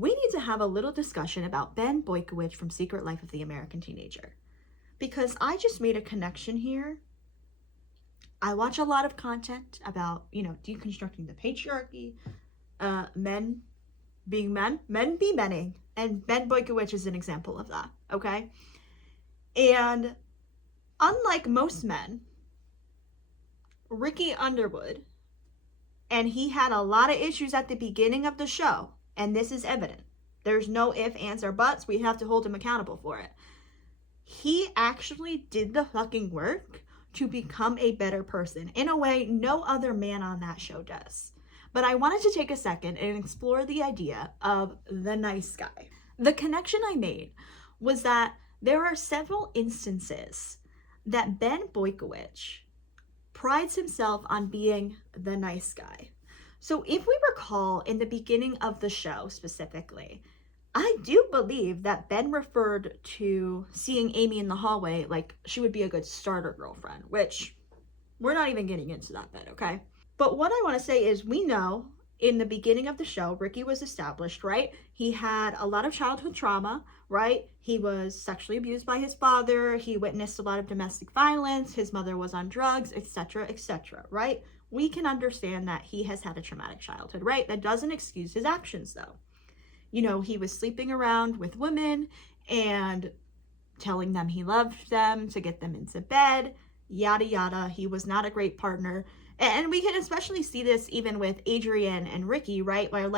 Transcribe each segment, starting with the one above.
we need to have a little discussion about Ben Boykewich from Secret Life of the American Teenager. Because I just made a connection here. I watch a lot of content about, deconstructing the patriarchy, men being men, men be menning, and Ben Boykewich is an example of that, okay? And unlike most men, Ricky Underwood, and he had a lot of issues at the beginning of the show, and this is evident. There's no ifs, ands, or buts. We have to hold him accountable for it. He actually did the fucking work to become a better person in a way no other man on that show does. But I wanted to take a second and explore the idea of the nice guy. The connection I made was that there are several instances that Ben Boykewich prides himself on being the nice guy. So if we recall in the beginning of the show specifically, I do believe that Ben referred to seeing Amy in the hallway like she would be a good starter girlfriend, which we're not even getting into that bit, okay? But what I want to say is we know in the beginning of the show, Ricky was established, right? He had a lot of childhood trauma, right? He was sexually abused by his father. He witnessed a lot of domestic violence. His mother was on drugs, etc., right? We can understand that he has had a traumatic childhood, right? That doesn't excuse his actions, though. He was sleeping around with women and telling them he loved them to get them into bed, yada, yada. He was not a great partner. And we can especially see this even with Adrian and Ricky, right? Where,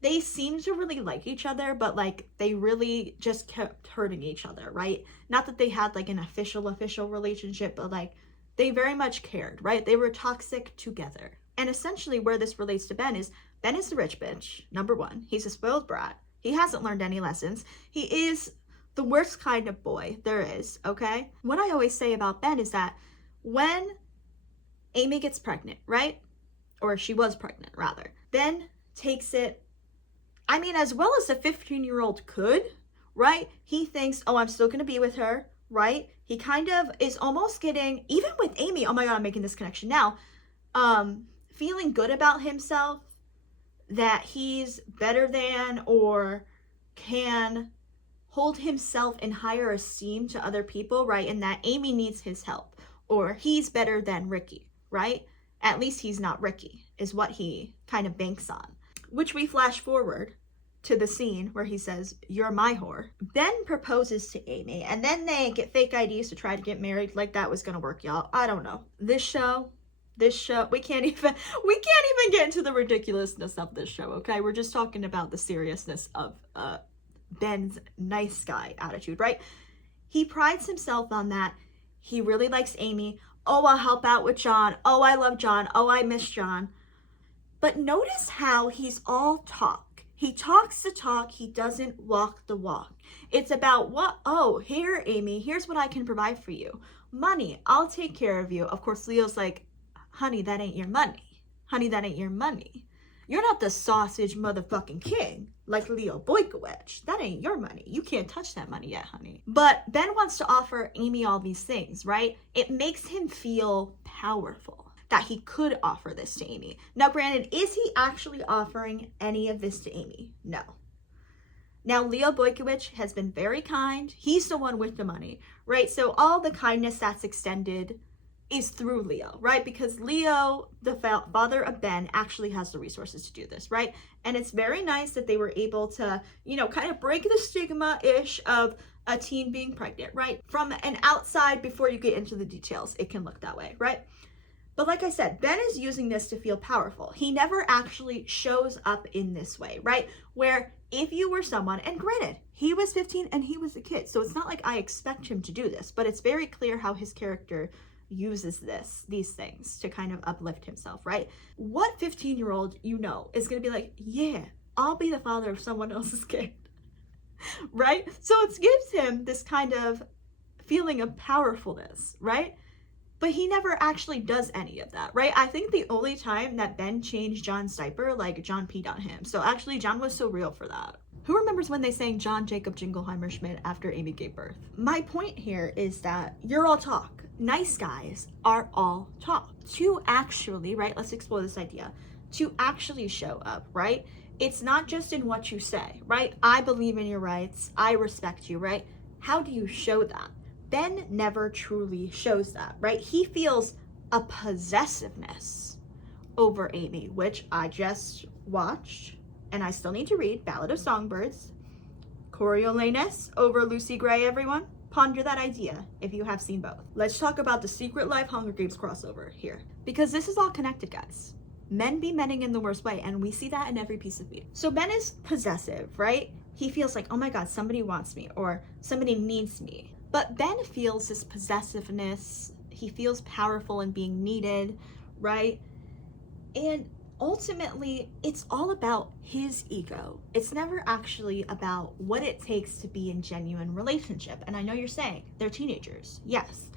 they seem to really like each other, but, they really just kept hurting each other, right? Not that they had, an official relationship, but, they very much cared, right? They were toxic together. And essentially where this relates to Ben is the rich bitch, number one. He's a spoiled brat. He hasn't learned any lessons. He is the worst kind of boy there is, okay? What I always say about Ben is that when Amy gets pregnant, right? Or she was pregnant, rather. Ben takes it, as well as a 15-year-old could, right? He thinks, oh, I'm still going to be with her, right? He kind of is almost getting, even with Amy, oh my God, I'm making this connection now, feeling good about himself, that he's better than or can hold himself in higher esteem to other people, right? And that Amy needs his help, or he's better than Ricky, right? At least he's not Ricky, is what he kind of banks on. Which we flash forward to the scene where he says, "You're my whore." Ben proposes to Amy, and then they get fake IDs to try to get married. Like that was gonna work, y'all. I don't know. This show, we can't even get into the ridiculousness of this show, okay? We're just talking about the seriousness of Ben's nice guy attitude, right? He prides himself on that. He really likes Amy. Oh, I'll help out with John. Oh, I love John. Oh, I miss John. But notice how he's all talk. He talks the talk, he doesn't walk the walk. It's about what? Oh, here, Amy, here's what I can provide for you. Money, I'll take care of you. Of course, Leo's like, honey, that ain't your money. Honey, that ain't your money. You're not the sausage motherfucking king like Leo Boykewich. That ain't your money. You can't touch that money yet, honey. But Ben wants to offer Amy all these things, right? It makes him feel powerful that he could offer this to Amy. Now, granted, is he actually offering any of this to Amy? No. Now, Leo Boykewich has been very kind. He's the one with the money, right? So all the kindness that's extended is through Leo, right? Because Leo, the father of Ben, actually has the resources to do this, right? And it's very nice that they were able to, kind of break the stigma-ish of a teen being pregnant, right? From an outside, before you get into the details, it can look that way, right? But like I said, Ben is using this to feel powerful. He never actually shows up in this way, right? Where if you were someone, and granted, he was 15 and he was a kid, so it's not like I expect him to do this, but it's very clear how his character uses these things to kind of uplift himself, right? What 15-year-old is going to be like, yeah, I'll be the father of someone else's kid, right? So it gives him this kind of feeling of powerfulness, right? But he never actually does any of that, right? I think the only time that Ben changed John's diaper, John peed on him. So actually, John was so real for that. Who remembers when they sang John Jacob Jingleheimer Schmidt after Amy gave birth? My point here is that you're all talk. Nice guys are all talk. To actually, right, let's explore this idea. To actually show up, right, It's not just in what you say, right? I believe in your rights. I respect you, right? How do you show that? Ben never truly shows that, right? He feels a possessiveness over Amy, which I just watched, and I still need to read Ballad of Songbirds. Coriolanus over Lucy Gray, everyone. Ponder that idea if you have seen both. Let's talk about the Secret Life Hunger Games crossover here, because this is all connected, guys. Men be menning in the worst way, and we see that in every piece of media. So Ben is possessive, right? He feels like, oh my God, somebody wants me, or somebody needs me. But Ben feels this possessiveness. He feels powerful and being needed, right? And ultimately, it's all about his ego. It's never actually about what it takes to be in genuine relationship. And I know you're saying they're teenagers, yes,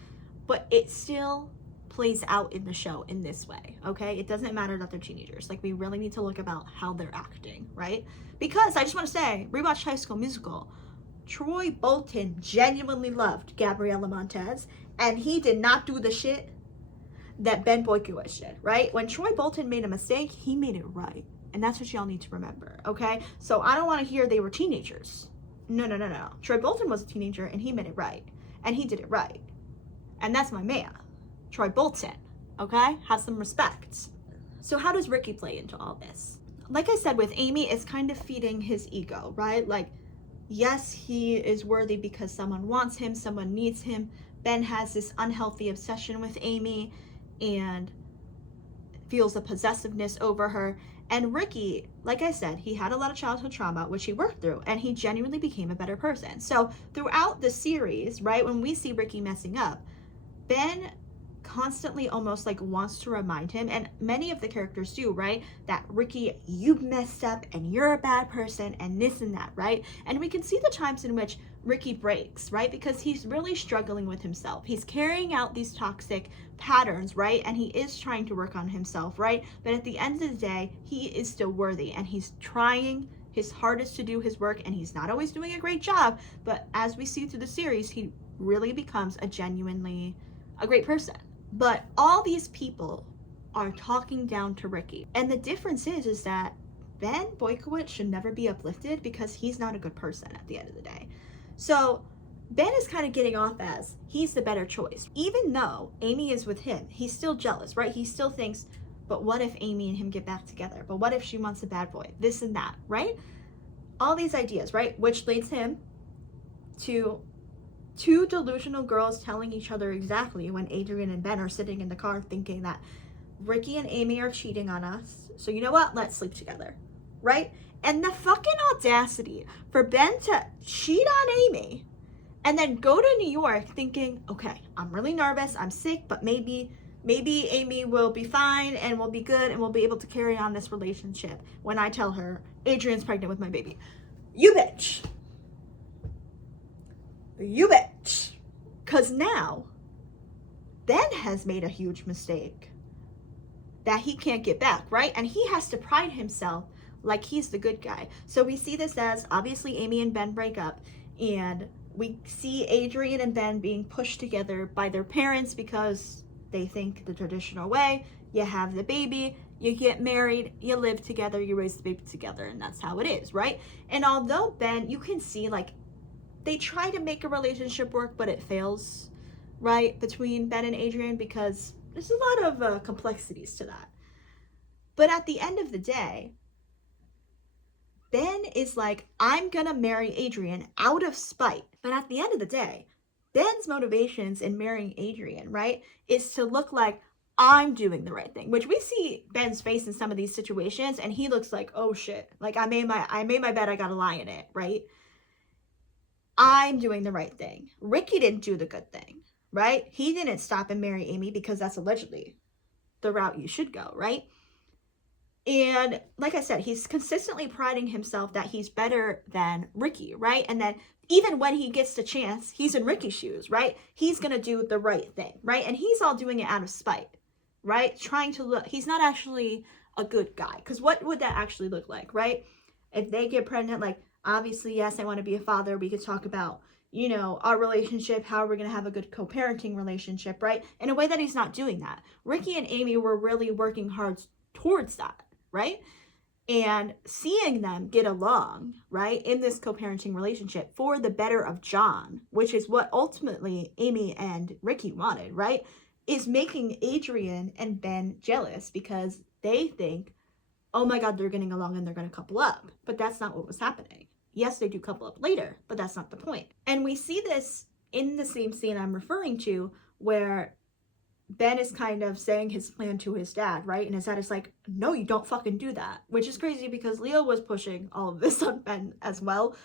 but it still plays out in the show in this way, okay? It doesn't matter that they're teenagers. Like, we really need to look about how they're acting, right? Because I just want to say, rewatch High School Musical. Troy Bolton genuinely loved Gabriella Montez, and he did not do the shit that Ben Boykewich did, right? When Troy Bolton made a mistake, he made it right. And that's what y'all need to remember, okay? So I don't want to hear they were teenagers. No. Troy Bolton was a teenager, and he made it right. And he did it right. And that's my man, Troy Bolton, okay? Have some respect. So how does Ricky play into all this? Like I said, with Amy, it's kind of feeding his ego, right? Like, yes, he is worthy because someone wants him, someone needs him. Ben has this unhealthy obsession with Amy and feels a possessiveness over her. And Ricky, like I said, he had a lot of childhood trauma, which he worked through, and he genuinely became a better person. So throughout the series, right, when we see Ricky messing up, Ben constantly almost like wants to remind him, and many of the characters do, right, that Ricky, you messed up and you're a bad person and this and that, right? And we can see the times in which Ricky breaks, right? Because he's really struggling with himself. He's carrying out these toxic patterns, right? And he is trying to work on himself, right? But at the end of the day, he is still worthy, and he's trying his hardest to do his work, and he's not always doing a great job. But as we see through the series, he really becomes a great person. But all these people are talking down to Ricky. And the difference is that Ben Boykewich should never be uplifted because he's not a good person at the end of the day. So Ben is kind of getting off as he's the better choice. Even though Amy is with him, he's still jealous, right? He still thinks, but what if Amy and him get back together? But what if she wants a bad boy? This and that, right? All these ideas, right? Which leads him to two delusional girls telling each other exactly when Adrian and Ben are sitting in the car thinking that Ricky and Amy are cheating on us. So you know what? Let's sleep together, right? And the fucking audacity for Ben to cheat on Amy and then go to New York thinking, okay, I'm really nervous, I'm sick, but maybe Amy will be fine and we'll be good and we'll be able to carry on this relationship when I tell her Adrian's pregnant with my baby. You bitch. You bitch. Because now, Ben has made a huge mistake that he can't get back, right? And he has to pride himself like he's the good guy. So we see this as, obviously, Amy and Ben break up, and we see Adrian and Ben being pushed together by their parents because they think the traditional way, you have the baby, you get married, you live together, you raise the baby together, and that's how it is, right? And although Ben, you can see, like, they try to make a relationship work, but it fails, right, between Ben and Adrian because there's a lot of complexities to that. But at the end of the day, Ben is like, I'm gonna marry Adrian out of spite. But at the end of the day, Ben's motivations in marrying Adrian, right, is to look like I'm doing the right thing, which we see Ben's face in some of these situations, and he looks like, oh shit, like I made my bed, I gotta lie in it, right? I'm doing the right thing. Ricky didn't do the good thing, right? He didn't stop and marry Amy because that's allegedly the route you should go, right? And like I said, he's consistently priding himself that he's better than Ricky, right? And then even when he gets the chance, he's in Ricky's shoes, right? He's going to do the right thing, right? And he's all doing it out of spite, right? Trying to look, he's not actually a good guy. Because what would that actually look like, right? If they get pregnant, like, obviously, yes, I want to be a father. We could talk about, you know, our relationship, how we're going to have a good co-parenting relationship, right? In a way that he's not doing that. Ricky and Amy were really working hard towards that, right? and seeing them get along, right, in this co-parenting relationship for the better of John, which is what ultimately Amy and Ricky wanted, right, is making Adrian and Ben jealous because they think, oh my God, they're getting along and they're going to couple up. But that's not what was happening. Yes, they do couple up later, but that's not the point. And we see this in the same scene I'm referring to where Ben is kind of saying his plan to his dad, right? And his dad is like, no, you don't fucking do that. Which is crazy because Leo was pushing all of this on Ben as well.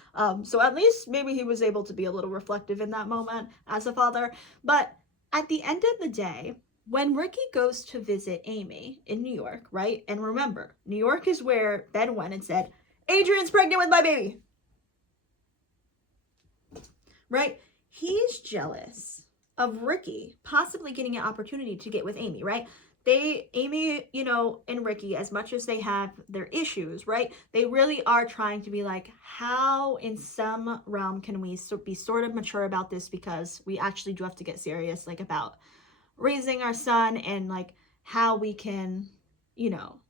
So at least maybe he was able to be a little reflective in that moment as a father. But at the end of the day, when Ricky goes to visit Amy in New York, right? And remember, New York is where Ben went and said, Adrian's pregnant with my baby. Right? He's jealous of Ricky possibly getting an opportunity to get with Amy, right? Amy, and Ricky, as much as they have their issues, right? They really are trying to be like, how in some realm can we be sort of mature about this, because we actually do have to get serious, like, about raising our son and like how we can,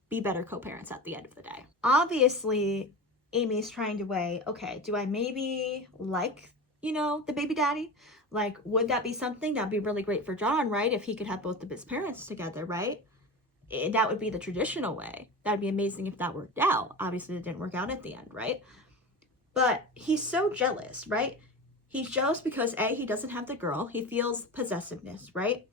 be better co-parents at the end of the day. Obviously, Amy's trying to weigh, okay, do I maybe like, the baby daddy? Like, would that be something that'd be really great for John, right? If he could have both of his parents together, right? That would be the traditional way. That'd be amazing if that worked out. Obviously, it didn't work out at the end, right? But he's so jealous, right? He's jealous because A, he doesn't have the girl. He feels possessiveness, right?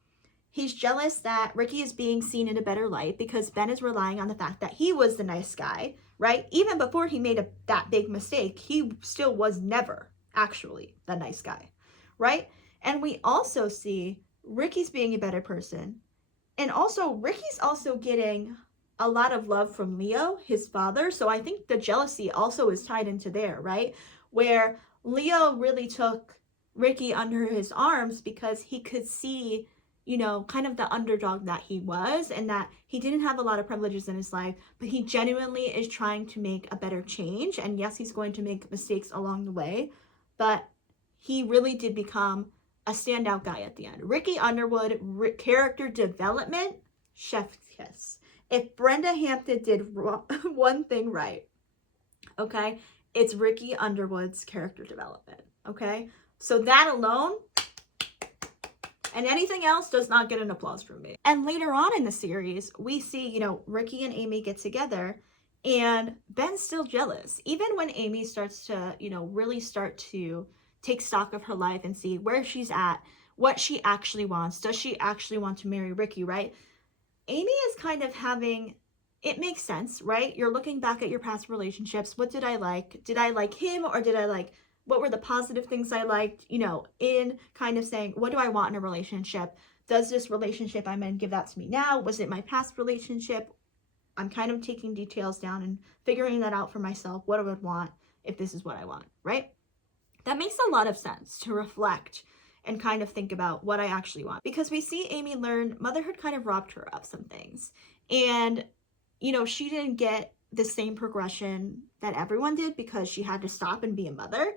He's jealous that Ricky is being seen in a better light because Ben is relying on the fact that he was the nice guy, right? Even before he made that big mistake, he still was never actually the nice guy, right? And we also see Ricky's being a better person. And also, Ricky's also getting a lot of love from Leo, his father. So I think the jealousy also is tied into there, right? Where Leo really took Ricky under his arms because he could see, kind of the underdog that he was, and that he didn't have a lot of privileges in his life, but he genuinely is trying to make a better change. And yes, he's going to make mistakes along the way, but he really did become a standout guy at the end. Ricky Underwood, character development, chef's kiss. If Brenda Hampton did one thing right, okay, it's Ricky Underwood's character development, okay? So that alone, and anything else does not get an applause from me. And later on in the series, we see, Ricky and Amy get together, and Ben's still jealous. Even when Amy starts to, really start to take stock of her life and see where she's at, what she actually wants. Does she actually want to marry Ricky, right? Amy is kind of having, it makes sense, right? You're looking back at your past relationships. What did I like? Did I like him, or did I like, what were the positive things I liked? In kind of saying, what do I want in a relationship? Does this relationship I'm in give that to me now? Was it my past relationship? I'm kind of taking details down and figuring that out for myself, what I would want if this is what I want, right? That makes a lot of sense to reflect and kind of think about what I actually want. Because we see Amy learn motherhood kind of robbed her of some things. And, she didn't get the same progression that everyone did because she had to stop and be a mother.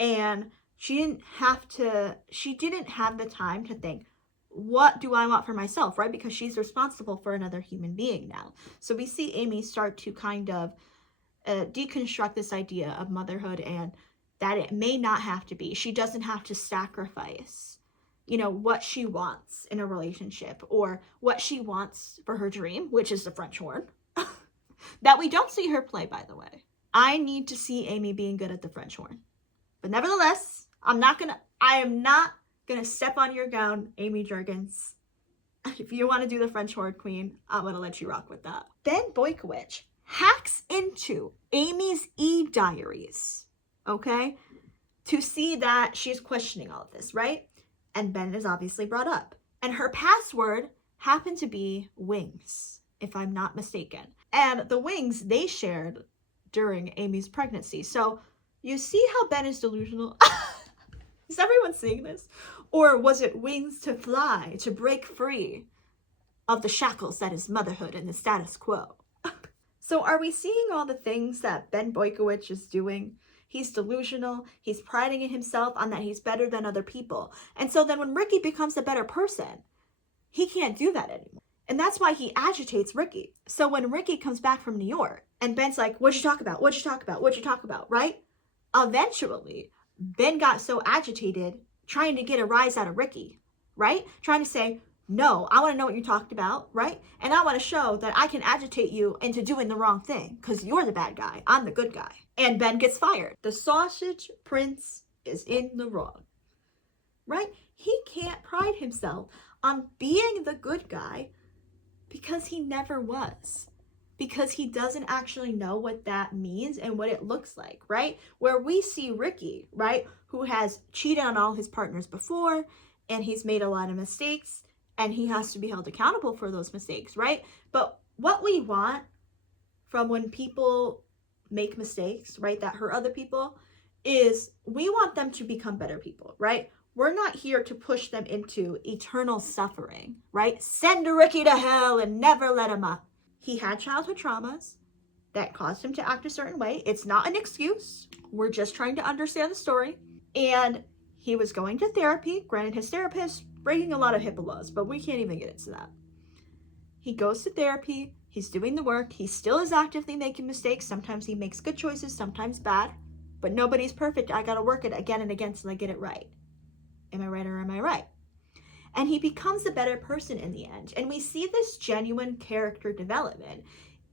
And she didn't have the time to think, what do I want for myself, right? Because she's responsible for another human being now. So we see Amy start to kind of deconstruct this idea of motherhood, and that it may not have to be. She doesn't have to sacrifice, what she wants in a relationship, or what she wants for her dream, which is the French horn. That we don't see her play, by the way. I need to see Amy being good at the French horn. But nevertheless, I am not gonna step on your gown, Amy Jurgens. If you want to do the French horn queen, I'm gonna let you rock with that. Ben Boykewich hacks into Amy's e-diaries, okay, to see that she's questioning all of this, right? And Ben is obviously brought up. And her password happened to be wings, if I'm not mistaken. And the wings they shared during Amy's pregnancy. So you see how Ben is delusional? Is everyone seeing this? Or was it wings to fly, to break free of the shackles that is motherhood and the status quo? So are we seeing all the things that Ben Boykewich is doing? He's delusional. He's priding in himself on that he's better than other people. And so then when Ricky becomes a better person, he can't do that anymore. And that's why he agitates Ricky. So when Ricky comes back from New York and Ben's like, what'd you talk about? What'd you talk about? What'd you talk about? Right? Eventually, Ben got so agitated trying to get a rise out of Ricky, right? Trying to say, no, I want to know what you talked about, right? And I want to show that I can agitate you into doing the wrong thing because you're the bad guy. I'm the good guy. And Ben gets fired. The sausage prince is in the wrong, right? He can't pride himself on being the good guy because he never was. Because he doesn't actually know what that means and what it looks like, right? Where we see Ricky, right, who has cheated on all his partners before and he's made a lot of mistakes and he has to be held accountable for those mistakes, right? But what we want from when people make mistakes, right, that hurt other people, is we want them to become better people, right? We're not here to push them into eternal suffering, right? Send Ricky to hell and never let him up. He had childhood traumas that caused him to act a certain way. It's not an excuse. We're just trying to understand the story. And he was going to therapy. Granted, his therapist breaking a lot of HIPAA laws, but we can't even get into that. He goes to therapy. He's doing the work. He still is actively making mistakes. Sometimes he makes good choices, sometimes bad. But nobody's perfect. I got to work it again and again till I get it right. Am I right or am I right? And he becomes a better person in the end. And we see this genuine character development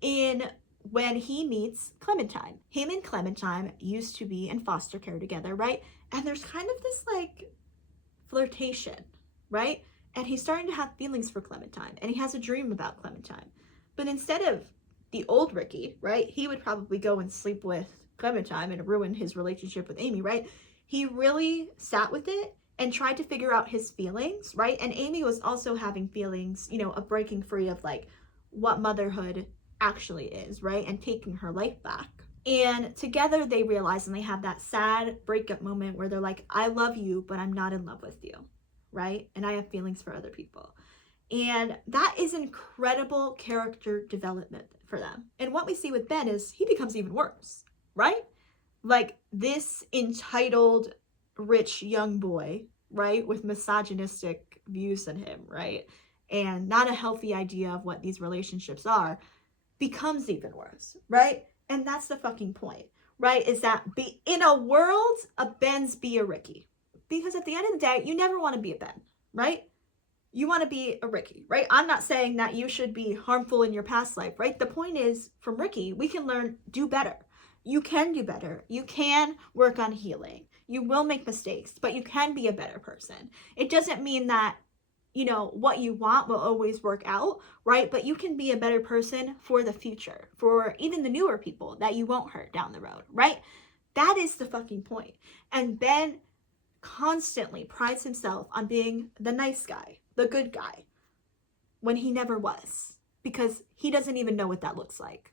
in when he meets Clementine. Him and Clementine used to be in foster care together, right? And there's kind of this like flirtation, right? And he's starting to have feelings for Clementine. And he has a dream about Clementine. But instead of the old Ricky, right, he would probably go and sleep with Clementine and ruin his relationship with Amy, right? He really sat with it and tried to figure out his feelings, right? And Amy was also having feelings, of breaking free of like what motherhood actually is, right? And taking her life back. And together they realize, and they have that sad breakup moment where they're like, I love you, but I'm not in love with you, right? And I have feelings for other people. And that is incredible character development for them. And what we see with Ben is he becomes even worse, right? Like this entitled rich young boy, right, with misogynistic views in him, right, and not a healthy idea of what these relationships are, becomes even worse, right? And that's the fucking point, right? Is that be in a world of Ben's, be a Ricky, because at the end of the day, you never want to be a Ben, right? You want to be a Ricky, right? I'm not saying that you should be harmful in your past life, right? The point is, from Ricky, we can learn, do better. You can do better. You can work on healing. You will make mistakes, but you can be a better person. It doesn't mean that, what you want will always work out, right? But you can be a better person for the future, for even the newer people that you won't hurt down the road, right? That is the fucking point. And Ben constantly prides himself on being the nice guy, the good guy, when he never was, because he doesn't even know what that looks like.